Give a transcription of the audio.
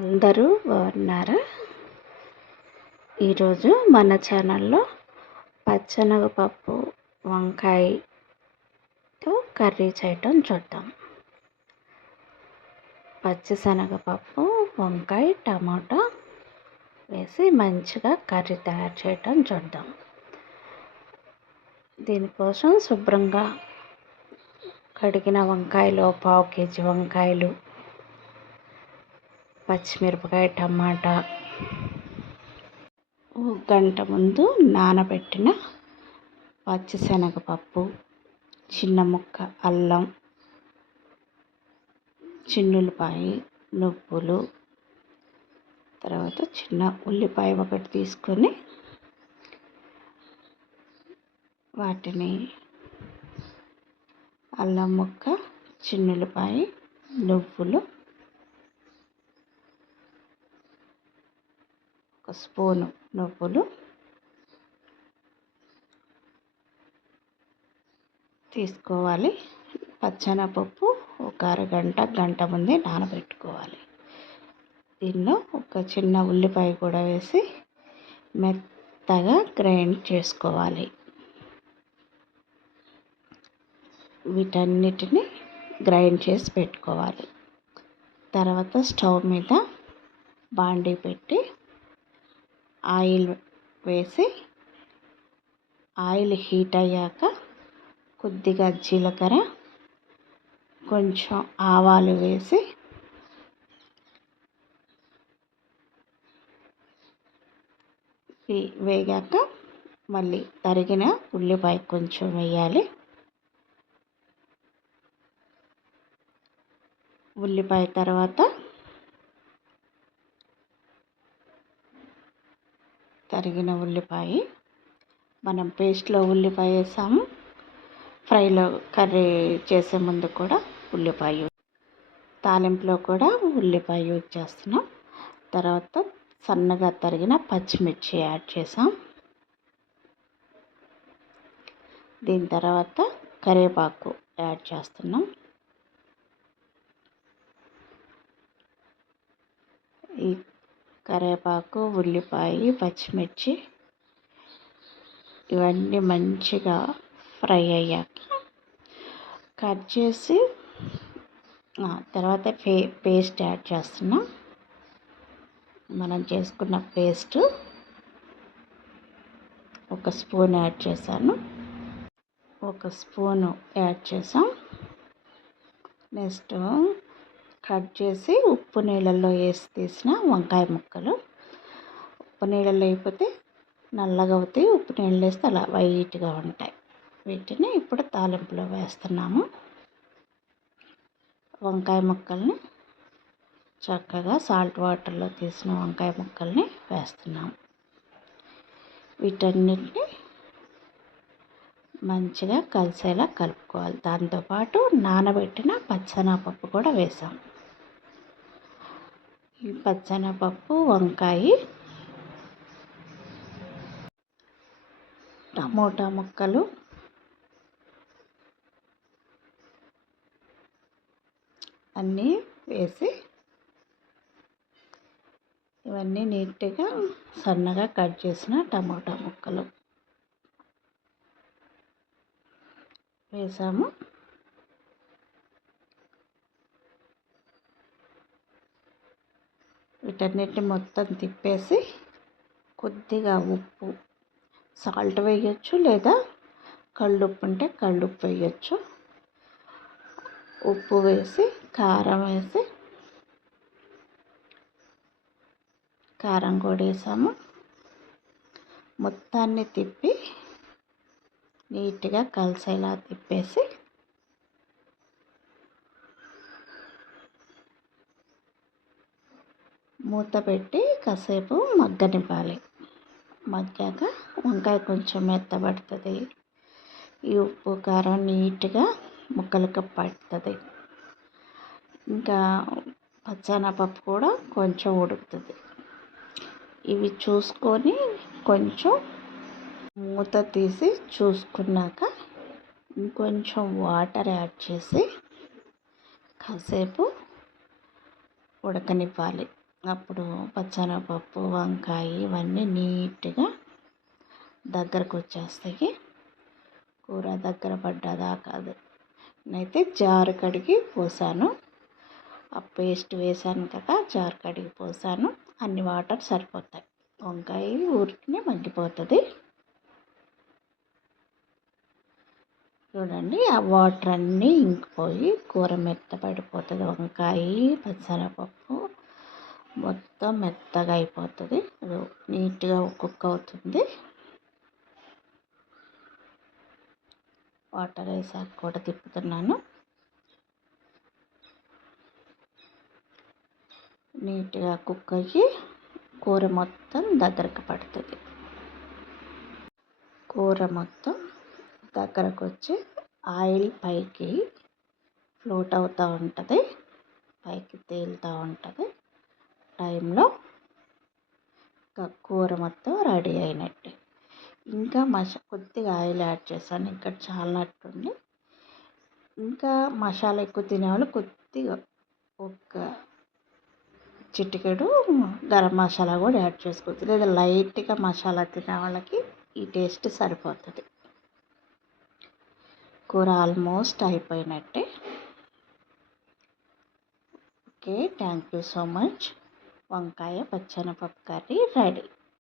అందరూ బాగున్నారా? ఈరోజు మన ఛానల్లో పచ్చెనగపప్పు వంకాయతో కర్రీ చేయటం చూద్దాం. పచ్చిశనగపప్పు, వంకాయ, టమాటా వేసి మంచిగా కర్రీ తయారు చేయటం చూద్దాం. దీనికోసం శుభ్రంగా కడిగిన వంకాయలు, పావు కేజీ వంకాయలు, పచ్చిమిరపకాయ, టమాటా, గంట ముందు నానబెట్టిన పచ్చిశనగపప్పు, చిన్న ముక్క అల్లం, చిన్నులపాయ, నువ్వులు, తర్వాత చిన్న ఉల్లిపాయ ఒకటి తీసుకొని వాటిని అల్లం ముక్క, చిన్నులపాయ, నువ్వులు, ఒక స్పూను నువ్వులు తీసుకోవాలి. పచ్చెనగపప్పు ఒక గంట ముందే నానబెట్టుకోవాలి. దీనిలో ఒక చిన్న ఉల్లిపాయ కూడా వేసి మెత్తగా గ్రైండ్ చేసుకోవాలి. వీటన్నిటిని గ్రైండ్ చేసి పెట్టుకోవాలి. తర్వాత స్టవ్ మీద బాండీ పెట్టి ఆయిల్ వేసి, ఆయిల్ హీట్ అయ్యాక కొద్దిగా జీలకర్ర, కొంచెం ఆవాలు వేసి వేగాక మళ్ళీ తరిగిన ఉల్లిపాయ కొంచెం వేయాలి. ఉల్లిపాయ తర్వాత తరిగిన ఉల్లిపాయ, మనం పేస్ట్లో ఉల్లిపాయ వేసాము, ఫ్రైలో కర్రీ చేసే ముందు కూడా ఉల్లిపాయ, తాలింపులో కూడా ఉల్లిపాయ యూజ్ చేస్తున్నాం. తర్వాత సన్నగా తరిగిన పచ్చిమిర్చి యాడ్ చేసాం. దీని తర్వాత కరివేపాకు యాడ్ చేస్తున్నాం. ఈ కరివేపాకు, ఉల్లిపాయ, పచ్చిమిర్చి ఇవన్నీ మంచిగా ఫ్రై అయ్యాక కట్ చేసి తర్వాత పేస్ట్ యాడ్ చేస్తున్నాం. మనం చేసుకున్న పేస్ట్ ఒక స్పూన్ యాడ్ చేశాను. ఒక స్పూను యాడ్ చేసాం. నెక్స్ట్ కట్ చేసి ఉప్పు నీళ్ళల్లో వేసి తీసిన వంకాయ ముక్కలు. ఉప్పు నీళ్ళల్లో అయిపోతే నల్లగా అవుతాయి, ఉప్పు నీళ్ళు వేస్తే అలా వైట్గా ఉంటాయి. వీటిని ఇప్పుడు తాలింపులో వేస్తున్నాము. వంకాయ ముక్కల్ని చక్కగా సాల్ట్ వాటర్లో తీసిన వంకాయ ముక్కల్ని వేస్తున్నాము. వీటన్నిటిని మంచిగా కలిసేలా కలుపుకోవాలి. దాంతోపాటు నానబెట్టిన పచ్చెనగపప్పు కూడా వేసాం. ఈ పచ్చెనగపప్పు, వంకాయ, టమోటా ముక్కలు అన్నీ వేసి ఇవన్నీ నీట్గా సన్నగా కట్ చేసిన టమోటా ముక్కలు వేసాము. వీటన్నిటిని మొత్తం తిప్పేసి కొద్దిగా ఉప్పు, సాల్ట్ వేయచ్చు, లేదా కళ్ళుప్పు ఉంటే కళ్ళుప్పు వేయచ్చు. ఉప్పు వేసి కారం వేసి, కారం కూడా వేసాము. మొత్తాన్ని తిప్పి నీట్గా కలిసేలా తిప్పేసి మూత పెట్టి కాసేపు మగ్గనివ్వాలి. మగ్గాక వంకాయ కొంచెం మెత్తబడుతుంది. ఈ ఉప్పు కారం నీట్గా ముక్కలకు పడుతుంది. ఇంకా పచ్చెనగపప్పు కూడా కొంచెం ఉడుకుతుంది. ఇవి చూసుకొని కొంచెం మూత తీసి చూసుకున్నాక ఇంకొంచెం వాటర్ యాడ్ చేసి కాసేపు ఉడకనివ్వాలి. అప్పుడు పచ్చెనగపప్పు, వంకాయ ఇవన్నీ నీట్గా దగ్గరకు వచ్చేస్తాయి. కూర దగ్గర పడ్డదాకా అది నేనైతే జారు కడిగి పోసాను. ఆ పేస్ట్ వేసాను కదా, జారు కడిగి పోసాను. అన్ని వాటర్ సరిపోతాయి. వంకాయ ఊరికనే మగ్గిపోతుంది. చూడండి, ఆ వాటర్ అన్నీ ఇంకిపోయి కూర మెత్తపడిపోతుంది. వంకాయ, పచ్చెనగపప్పు మొత్తం మెత్తగా అయిపోతుంది. నీట్గా కుక్ అవుతుంది. వాటర్ వేసాక కూడా తిప్పుతున్నాను. నీట్గా కుక్ అయ్యి కూర మొత్తం దగ్గరకు పడుతుంది. కూర మొత్తం దగ్గరకు వచ్చి ఆయిల్ పైకి ఫ్లోట్ అవుతూ ఉంటుంది, పైకి తేలుతూ ఉంటుంది. టైంలో కూర మొత్తం రెడీ అయినట్టే. ఇంకా కొద్దిగా ఆయిల్ యాడ్ చేశాను, ఇంకా చాలినట్టుంది. ఇంకా మసాలా ఎక్కువ తినేవాళ్ళు కొద్దిగా ఒక చిటికెడు గరం మసాలా కూడా యాడ్ చేసుకోవచ్చు, లేదా లైట్గా మసాలా తినే వాళ్ళకి ఈ టేస్ట్ సరిపోతుంది. కూర ఆల్మోస్ట్ అయిపోయినట్టే. Okay, thank you so much. వంకాయ పచ్చెనపప్పు కర్రీ రెడీ.